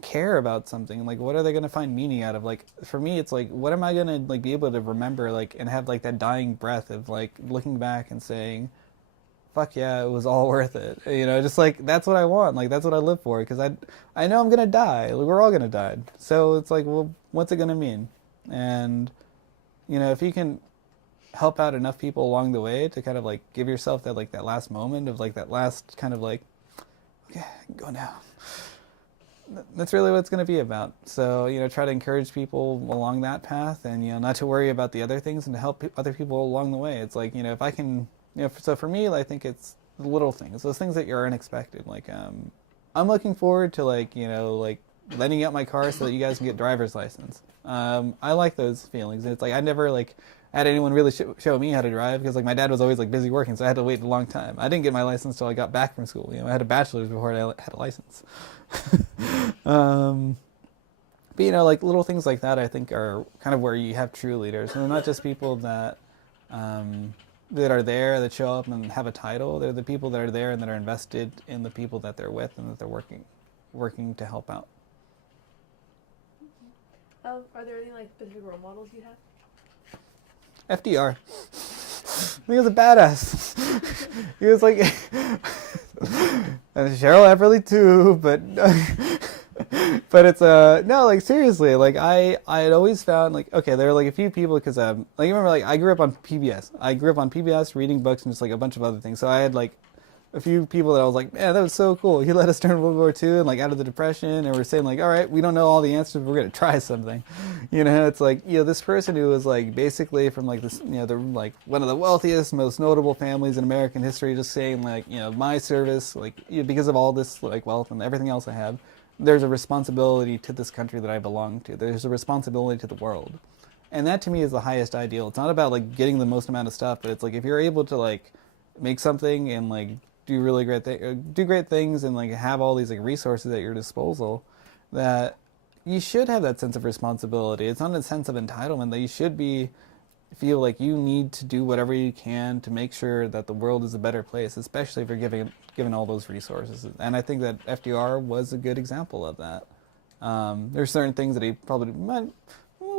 care about something, like what are they going to find meaning out of. Like for me, it's like what am I going to like be able to remember, like, and have like that dying breath of like looking back and saying, fuck yeah, it was all worth it. Just like that's what I want, like that's what I live for, because I know I'm going to die, like, we're all going to die, so it's like, well, what's it going to mean? And if you can help out enough people along the way to kind of like give yourself that like that last moment of like that last kind of like, okay, I can go now, that's really what it's going to be about. So, try to encourage people along that path, and, not to worry about the other things, and to help other people along the way. It's like, if I can, so for me, I think it's the little things, those things that are unexpected. Like, I'm looking forward to like lending out my car so that you guys can get driver's license. I like those feelings. It's like, I never like had anyone really show me how to drive, because like my dad was always like busy working, so I had to wait a long time. I didn't get my license till I got back from school. I had a bachelor's before I had a license. But like little things like that, I think are kind of where you have true leaders, and they're not just people that are there, that show up and have a title. They're the people that are there and that are invested in the people that they're with and that they're working to help out. Are there any like specific role models you have? FDR. I think he was a badass. He was like, and Cheryl Everly too, but it's no, like seriously, like I had always found like, okay, there were like a few people, because like you remember, like I grew up on PBS. I grew up on PBS reading books and just like a bunch of other things. So I had like a few people that I was like, man, that was so cool. He let us during World War II and like out of the Depression, and we're saying like, all right, we don't know all the answers, but we're gonna try something. It's like, this person who was like basically from like this, the like one of the wealthiest, most notable families in American history, just saying like, my service, like because of all this like wealth and everything else I have, there's a responsibility to this country that I belong to. There's a responsibility to the world. And that to me is the highest ideal. It's not about like getting the most amount of stuff, but it's like if you're able to like make something and like do great things and like have all these like resources at your disposal, that you should have that sense of responsibility. It's not a sense of entitlement, that you should feel like you need to do whatever you can to make sure that the world is a better place, especially if you're given all those resources. And I think that FDR was a good example of that. There's certain things that he probably might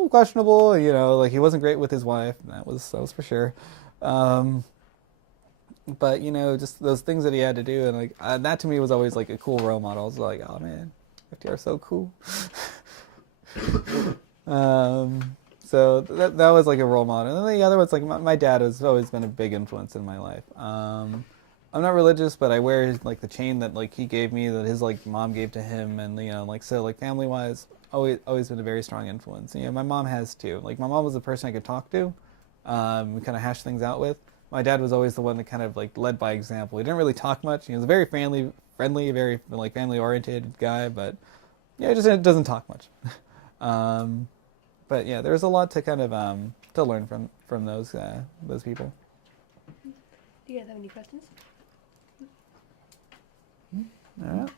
questionable, like he wasn't great with his wife. That was for sure. But just those things that he had to do, and like that to me was always like a cool role model. I was like, oh man, FDR's so cool. So that was like a role model. And then the other one's like my dad has always been a big influence in my life. I'm not religious, but I wear like the chain that like he gave me, that his like mom gave to him, and like so like family wise, always been a very strong influence. My mom has too. Like my mom was the person I could talk to, we kind of hash things out with. My dad was always the one that kind of like led by example. He didn't really talk much. He was a very friendly, very like family oriented guy, but yeah, he just doesn't talk much. But yeah, there's a lot to kind of to learn from those people. Do you guys have any questions? All right.